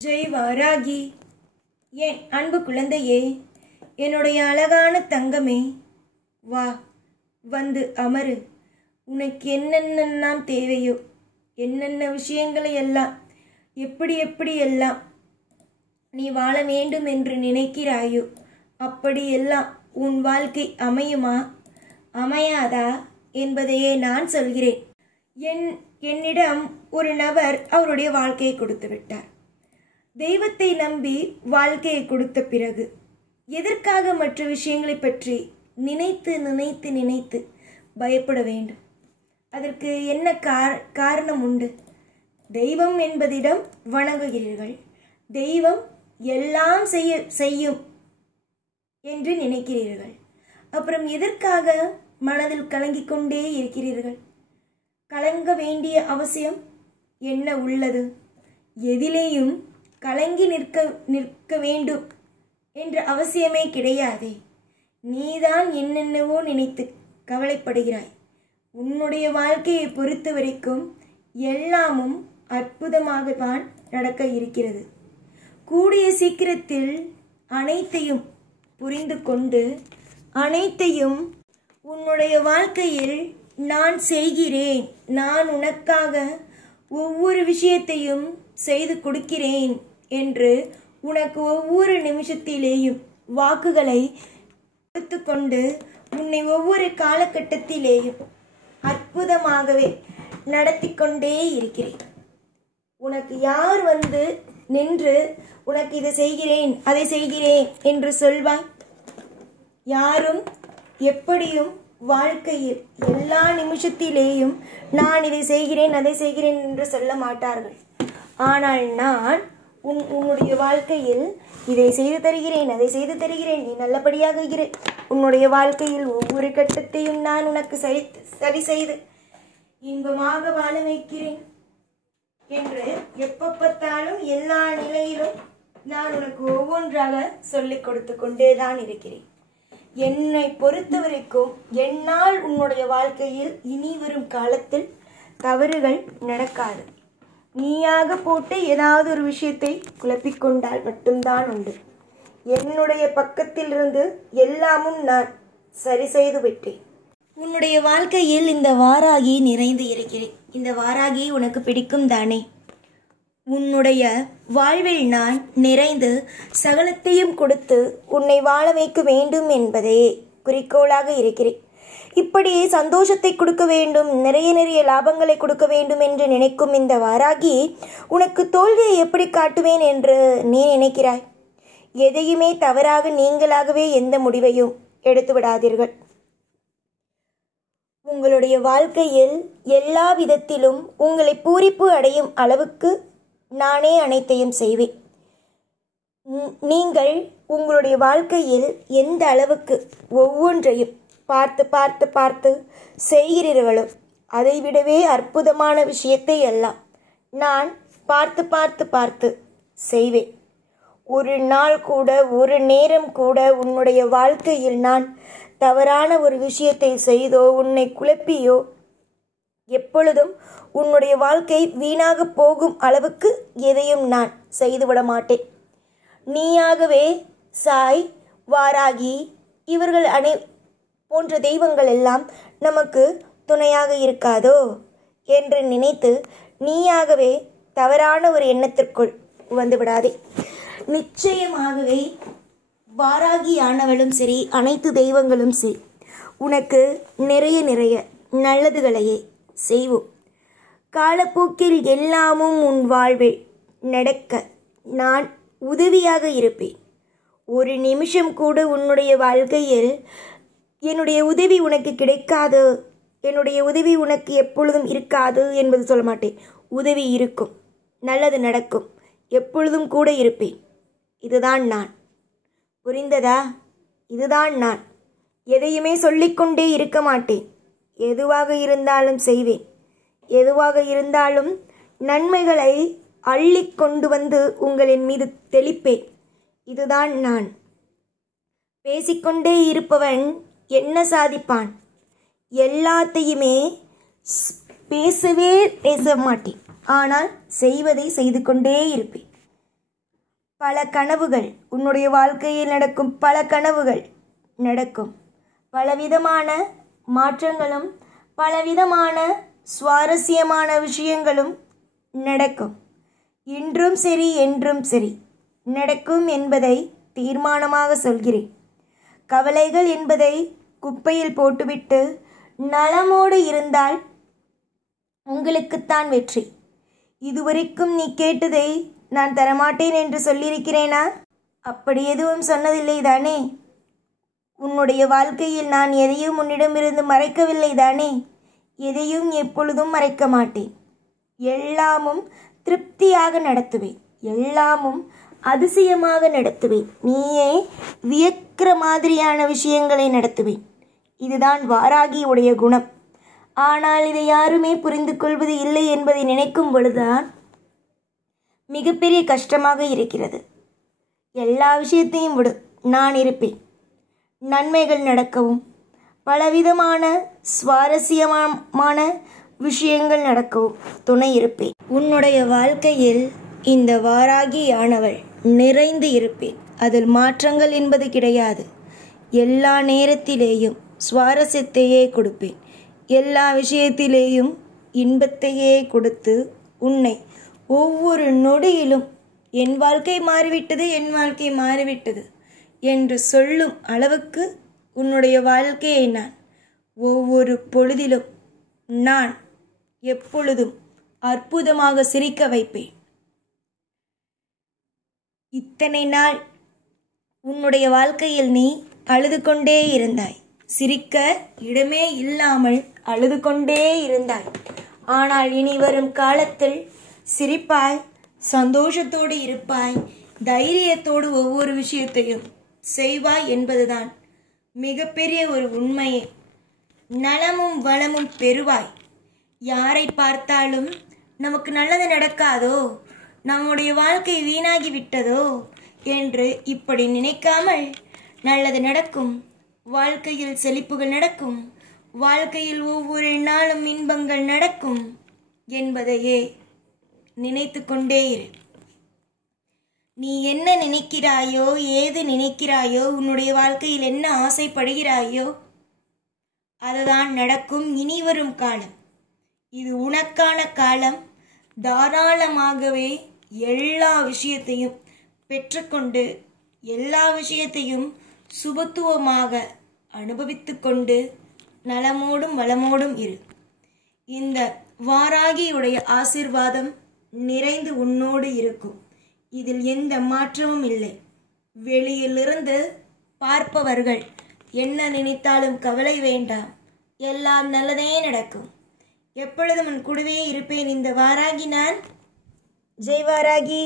ஜெய் வாராகி, என் அன்பு குழந்தையே, என்னுடைய அழகான தங்கமே, வா வந்து அமரு. உனக்கு என்னென்னலாம் தேவையோ, என்னென்ன விஷயங்களை எல்லாம் எப்படி எல்லாம் நீ வாழ வேண்டும் என்று நினைக்கிறாயோ அப்படியெல்லாம் உன் வாழ்க்கை அமையுமா அமையாதா என்பதையே நான் சொல்கிறேன். என்னிடம் ஒரு நபர் அவருடைய வாழ்க்கையை கொடுத்து விட்டார். தெய்வத்தை நம்பி வாழ்க்கையை கொடுத்த பிறகு எதற்காக மற்ற விஷயங்களை பற்றி நினைத்து நினைத்து நினைத்து பயப்பட வேண்டும்? அதற்கு என்ன காரணம் உண்டு? தெய்வம் என்பதிடம் வணங்குகிறீர்கள், தெய்வம் எல்லாம் செய்யும் என்று நினைக்கிறீர்கள். அப்புறம் எதற்காக மனதில் கலங்கிக் கொண்டே இருக்கிறீர்கள்? கலங்க வேண்டிய அவசியம் என்ன உள்ளது? எதிலேயும் கலங்கி நிற்க வேண்டும் என்ற அவசியமே கிடையாதே. நீதான் என்னென்னவோ நினைத்து கவலைப்படுகிறாய். உன்னுடைய வாழ்க்கையை பொறுத்த வரைக்கும் எல்லாமும் அற்புதமாகத்தான் நடக்க இருக்கிறது. கூடிய சீக்கிரத்தில் அனைத்தையும் புரிந்து கொண்டு அனைத்தையும் உன்னுடைய வாழ்க்கையில் நான் செய்கிறேன், நான் உனக்காக ஒவ்வொரு விஷயத்தையும் செய்து கொடுக்கிறேன் என்று உனக்கு ஒவ்வொரு நிமிஷத்திலேயும் வாக்குகளை கொடுத்து கொண்டு உன்னை ஒவ்வொரு காலகட்டத்திலேயும் அற்புதமாகவே நடத்தி கொண்டே இருக்கிறேன். உனக்கு யார் வந்து நின்று உனக்கு இதை செய்கிறேன் அதை செய்கிறேன் என்று சொல்வாய்? யாரும் எப்படியும் வாழ்க்கையில் எல்லா நிமிஷத்திலேயும் நான் இதை செய்கிறேன் அதை செய்கிறேன் என்று சொல்ல மாட்டார்கள். ஆனால் நான் உன்னுடைய வாழ்க்கையில் இதை செய்து தருகிறேன் அதை செய்து தருகிறேன், நீ நல்லபடியாக இருக்கிறேன், உன்னுடைய வாழ்க்கையில் ஒவ்வொரு கட்டத்தையும் நான் உனக்கு சரி செய்து இன்பமாக வாழ வைக்கிறேன் என்று எப்ப பார்த்தாலும் எல்லா நிலையிலும் நான் உனக்கு ஒவ்வொன்றாக சொல்லிக் கொடுத்து கொண்டேதான் இருக்கிறேன். என்னை பொறுத்த வரைக்கும் என்னால் உன்னுடைய வாழ்க்கையில் இனி வரும் காலத்தில் தவறுகள் நடக்காது. நீயாக போட்டு ஏதாவது ஒரு விஷயத்தை குழப்பிக்கொண்டால் மட்டும்தான் உண்டு. என்னுடைய பக்கத்திலிருந்து எல்லாமும் நான் சரி செய்து விட்டேன். உன்னுடைய வாழ்க்கையில் இந்த வாராகி நிறைந்து இருக்கிறேன். இந்த வாராகி உனக்கு பிடிக்கும் தானே? உன்னுடைய வாழ்வில் நான் நிறைந்து சகலத்தையும் கொடுத்து உன்னை வாழ வைக்க வேண்டும் என்பதே குறிக்கோளாக இருக்கிறேன். இப்படி சந்தோஷத்தை கொடுக்க வேண்டும், நிறைய லாபங்களை கொடுக்க வேண்டும் என்று நினைக்கும் இந்த வாராகி உனக்கு தோல்வியை எப்படி காட்டுவேன் என்று நீ நினைக்கிறாய்? எதையுமே தவறாக நீங்களாகவே எந்த முடிவையும் எடுத்து விடாதீர்கள். உங்களுடைய வாழ்க்கையில் எல்லா விதத்திலும் உங்களை பூரிப்பு அடையும் அளவுக்கு நானே அனைத்தையும் செய்வேன். நீங்கள் உங்களுடைய வாழ்க்கையில் எந்த அளவுக்கு ஒவ்வொன்றையும் பார்த்து பார்த்து பார்த்து செய்கிறீர்களோ அதைவிடவே அற்புதமான விஷயத்தை எல்லாம் நான் பார்த்து பார்த்து பார்த்து செய்வேன். ஒரு நாள் கூட ஒரு நேரம் கூட உன்னுடைய வாழ்க்கையில் நான் தவறான ஒரு விஷயத்தை செய்தோ உன்னை குழப்பியோ எப்பொழுதும் உன்னுடைய வாழ்க்கை வீணாக போகும் அளவுக்கு எதையும் நான் செய்துவிட மாட்டேன். நீயாகவே சாய், வாராகி இவர்கள் போன்ற தெய்வங்கள் எல்லாம் நமக்கு துணையாக இருக்காதோ என்று நினைத்து நீயாகவே தவறான ஒரு எண்ணத்திற்குள் வந்து விடாதே. நிச்சயமாகவே வாராகி ஆனவளும் சரி, அனைத்து தெய்வங்களும் சரி, உனக்கு நிறைய நல்லதுகளையே செய்வோம். காலப்போக்கில் எல்லாமும் உன் வாழ்வில் நடக்க நான் உதவியாக இருப்பேன். ஒரு நிமிஷம் கூட உன்னுடைய வாழ்க்கையில் என்னுடைய உதவி உனக்கு கிடைக்காது, என்னுடைய உதவி உனக்கு எப்பொழுதும் இருக்காது என்பது சொல்ல மாட்டேன். உதவி இருக்கும், நல்லது நடக்கும், எப்பொழுதும் கூட இருப்பேன். இதுதான் நான். புரிந்ததா? இதுதான் நான். எதையுமே சொல்லிக்கொண்டே இருக்க மாட்டேன். எதுவாக இருந்தாலும் செய்வேன். எதுவாக இருந்தாலும் நன்மைகளை அள்ளி கொண்டு வந்து உங்களின் மீது தெளிப்பேன். இதுதான் நான். பேசிக்கொண்டே இருப்பவன் என்ன சாதிப்பான்? எல்லாத்தையுமே பேச மாட்டேன், ஆனால் செய்வதை செய்து கொண்டே இருப்பேன். பல கனவுகள், உன்னுடைய வாழ்க்கையில் நடக்கும் பல கனவுகள் நடக்கும். பலவிதமான மாற்றங்களும் பலவிதமான சுவாரஸ்யமான விஷயங்களும் நடக்கும். இன்றும் சரி என்றும் சரி நடக்கும் என்பதை தீர்மானமாக சொல்கிறேன். கவலைகள் என்பதை குப்பையில் போட்டுவிட்டு நலமோடு இருந்தால் உங்களுக்குத்தான் வெற்றி. இதுவரைக்கும் நீ கேட்டதை நான் தரமாட்டேன் என்று சொல்லியிருக்கிறேனா? அப்படி எதுவும் சொன்னதில்லை தானே? உன்னுடைய வாழ்க்கையில் நான் எதையும் உன்னிடமிருந்து மறைக்கவில்லை தானே? எதையும் எப்பொழுதும் மறைக்க மாட்டேன். எல்லாமும் திருப்தியாக நடத்துவேன். எல்லாமும் அதிசயமாக நடத்துவேன். நீயே வியக்கிற மாதிரியான விஷயங்களை நடத்துவேன். இதுதான் வாராகியுடைய குணம். ஆனால் இதை யாருமே புரிந்து கொள்வது இல்லை என்பதை நினைக்கும் பொழுதுதான் மிகப்பெரிய கஷ்டமாக இருக்கிறது. எல்லா விஷயத்தையும் விடு, நான் இருப்பேன். நன்மைகள் நடக்கவும் பலவிதமான சுவாரஸ்யமான விஷயங்கள் நடக்கவும் துணை இருப்பேன். உன்னுடைய வாழ்க்கையில் இந்த வாராகியானவள் நிறைந்து இருப்பேன். அதில் மாற்றங்கள் என்பது கிடையாது. எல்லா நேரத்திலேயும் சுவாரஸ்யத்தையே கொடுப்பேன். எல்லா விஷயத்திலேயும் இன்பத்தையே கொடுத்து உன்னை ஒவ்வொரு நொடியிலும் என் வாழ்க்கை மாறிவிட்டது, என் வாழ்க்கை மாறிவிட்டது என்று சொல்லும் அளவுக்கு உன்னுடைய வாழ்க்கையை நான் ஒவ்வொரு பொழுதிலும் நான் எப்பொழுதும் அற்புதமாக சிரிக்க வைப்பேன். இத்தனை நாள் உன்னுடைய வாழ்க்கையில் நீ அழுது கொண்டே இருந்தாய். சிரிக்க இடமே இல்லாமல் அழுது கொண்டே இருந்தாய். ஆனால் இனி வரும் காலத்தில் சிரிப்பாய், சந்தோஷத்தோடு இருப்பாய், தைரியத்தோடு ஒவ்வொரு விஷயத்தையும் செய்வாய் என்பதுதான் மிகப்பெரிய ஒரு உண்மையே. நலமும் வளமும் பெறுவாய். யாரை பார்த்தாலும் நமக்கு நல்லது நடக்காதோ, நம்முடைய வாழ்க்கை வீணாகி விட்டதோ என்று இப்படி நினைக்காமல் நல்லது நடக்கும். வாழ்க்கையில் செழிப்புகள் நடக்கும். வாழ்க்கையில் ஒவ்வொரு நாளும் இன்பங்கள் நடக்கும் என்பதையே நினைத்து கொண்டே இரு. நீ என்ன நினைக்கிறாயோ, ஏது நினைக்கிறாயோ, உன்னுடைய வாழ்க்கையில் என்ன ஆசைப்படுகிறாயோ அதுதான் நடக்கும். இனி வரும் காலம் இது உனக்கான காலம். தாராளமாகவே எல்லா விஷயத்தையும் பெற்றுக்கொண்டு எல்லா விஷயத்தையும் சுபத்துவமாக அனுபவித்து கொண்டு நலமோடும் வளமோடும் இரு. இந்த வாராகியுடைய ஆசீர்வாதம் நிறைந்து உன்னோடு இருக்கும். இதில் எந்த மாற்றமும் இல்லை. வெளியிலிருந்து பார்ப்பவர்கள் என்ன நினைத்தாலும் கவலை வேண்டாம். எல்லாம் நல்லதே நடக்கும். எப்பொழுதும் உன் கூடவே இருப்பேன் இந்த வாராகி நான். ஜெய் வாராகி.